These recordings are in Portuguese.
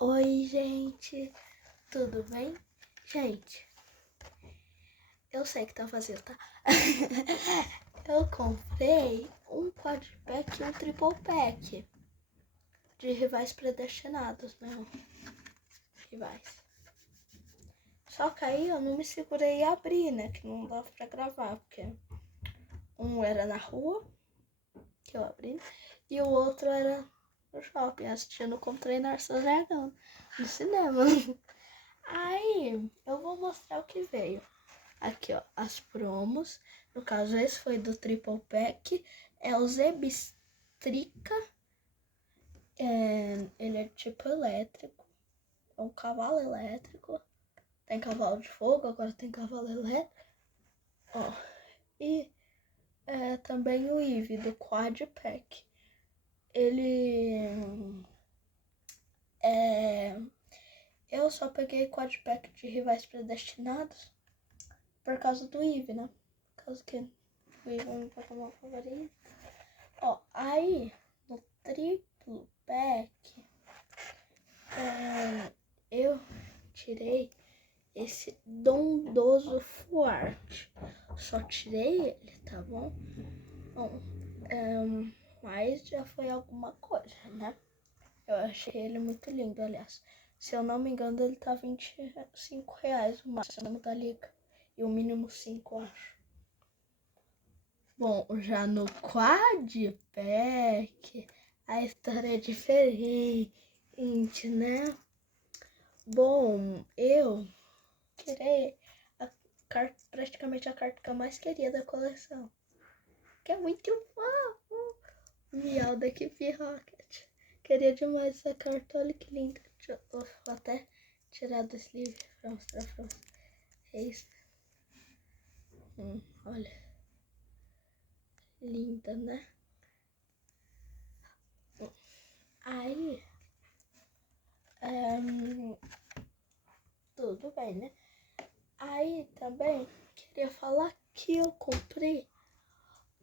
Oi, gente, tudo bem? Gente, eu sei que tá vazio, tá? Eu comprei um quad pack e um triple pack de rivais predestinados, meu. Rivais. Só que aí eu não me segurei e abri, né? Que não dava pra gravar, porque um era na rua, que eu abri, e o outro era no shopping, assistindo como treinar seu dragão no cinema. Aí eu vou mostrar o que veio. Aqui, ó, as promos. No caso, esse foi do Triple Pack. É o Zebstrika. Ele é tipo elétrico. É um cavalo elétrico. Tem cavalo de fogo, agora tem cavalo elétrico. Ó. E também o Eevee do Quad Pack. Ele eu só peguei Quad Pack de rivais predestinados por causa do Eevee, né? Por causa que o Eevee é o meu Pokémon favorito. Ó, aí no triplo pack eu tirei esse Dondoso Fuarte. Só tirei ele, tá bom? Bom, mas já foi alguma coisa, né? Eu achei ele muito lindo, aliás. Se eu não me engano, ele tá R$25 o máximo da liga. E o mínimo 5, acho. Bom, já no Quad Pack, a história é diferente, né? Bom, eu tirei praticamente a carta que eu mais queria da coleção. Que é muito fofo. Miau da equipe Rocket. Queria demais essa carta, olha que linda. Vou até tirar desse livro pra mostrar pra vocês. É isso. Olha. Linda, né? Aí, tudo bem, né? Aí também queria falar que eu comprei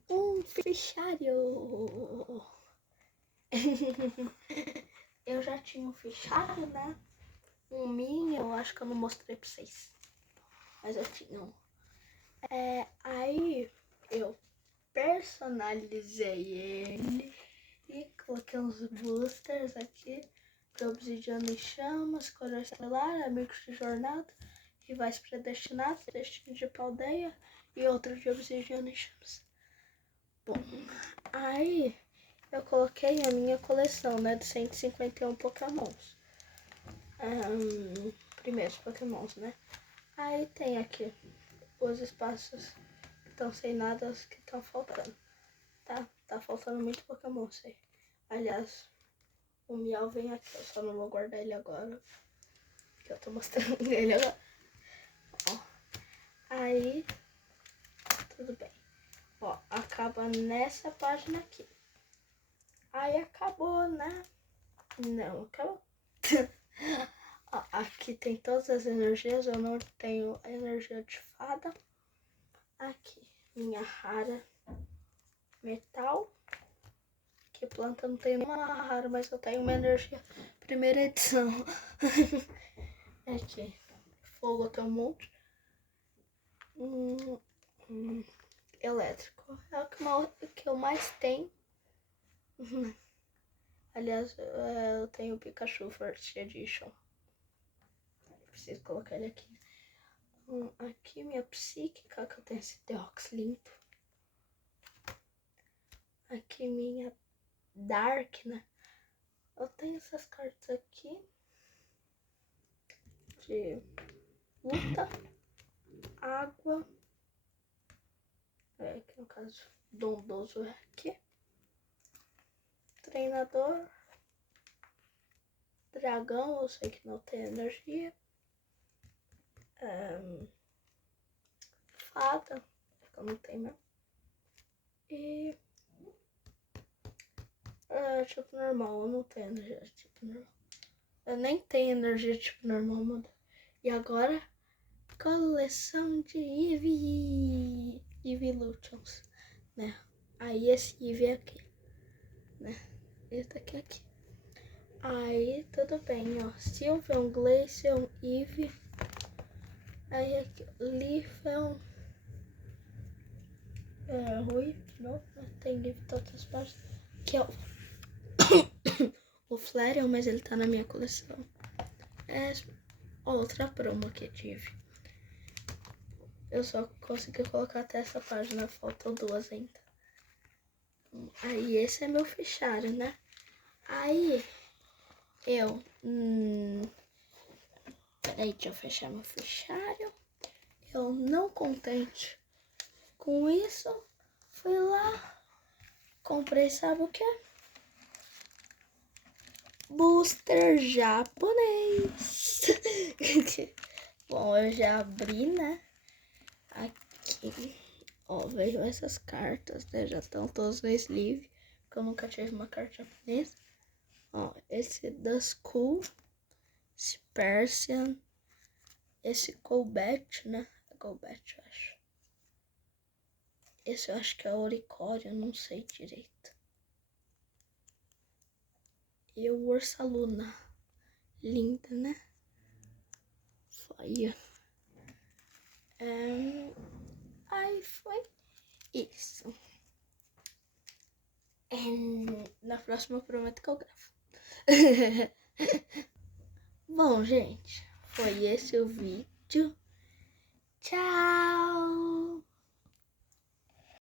um fichário. Eu já tinha um fichário, né? Um mini, eu acho que eu não mostrei pra vocês. Mas eu tinha um. Aí eu personalizei ele e coloquei uns boosters aqui para Obsidiana e Chamas, Coroa Estelar, Amigos de Jornada, Rivais Predestinados, Destino de Paldeia e outro de Obsidiana e Chamas. Bom, aí eu coloquei a minha coleção, né, de 151 Pokémons. Primeiros Pokémons, né? Aí tem aqui os espaços que estão sem nada, os que estão faltando. Tá faltando muito Pokémon, sei. Aliás, o Miau vem aqui, eu só não vou guardar ele agora. Que eu tô mostrando ele agora. Ó. Aí, tudo bem. Ó, acaba nessa página aqui. Aí acabou, né? Não, acabou. Ó, aqui tem todas as energias, eu não tenho a energia de fada. Aqui, minha rara metal. Que planta não tem nenhuma rara, mas eu tenho uma energia primeira edição. Aqui, fogo tem um monte. Elétrico é o que eu mais tenho. Aliás, eu tenho o Pikachu First Edition. Preciso colocar ele aqui. Aqui minha psíquica, que eu tenho esse Deox limpo. Aqui minha Dark, né? Eu tenho essas cartas aqui de luta, água. Que no caso, Dondoso é aqui. Treinador. Dragão, eu sei que não tem energia. Fada, eu não tenho mesmo. E tipo normal, eu não tenho energia tipo normal. Eu nem tenho energia tipo normal, mano. E agora, coleção de Evolutions, né? Aí esse Eevee aqui, né? Esse daqui aqui. Aí, tudo bem, ó. Sylveon, Glaceon, Eve. Aí aqui, Leafeon. Rui, de novo, né? Tem Eve em todas as partes. Aqui, ó. O Flareon, mas ele tá na minha coleção. Outra promo que eu tive. Eu só consegui colocar até essa página, faltam 2 ainda. Aí esse é meu fichário, né? Aí eu... Peraí, deixa eu fechar meu fichário. Eu não contente com isso, fui lá, comprei, sabe o que? Booster japonês. Bom, eu já abri, né? Aqui, ó, vejo essas cartas, né? Já estão todas no sleeve, porque eu nunca tive uma carta japonesa. Ó, esse Duskull, esse Persian, esse Golbat, né? É Golbat, eu acho. Esse eu acho que é Oricório, eu não sei direito. E o Ursaluna. Linda, né? Foi. Aí foi isso. Na próxima eu prometo que eu gravo. Bom, gente, foi esse o vídeo. Tchau!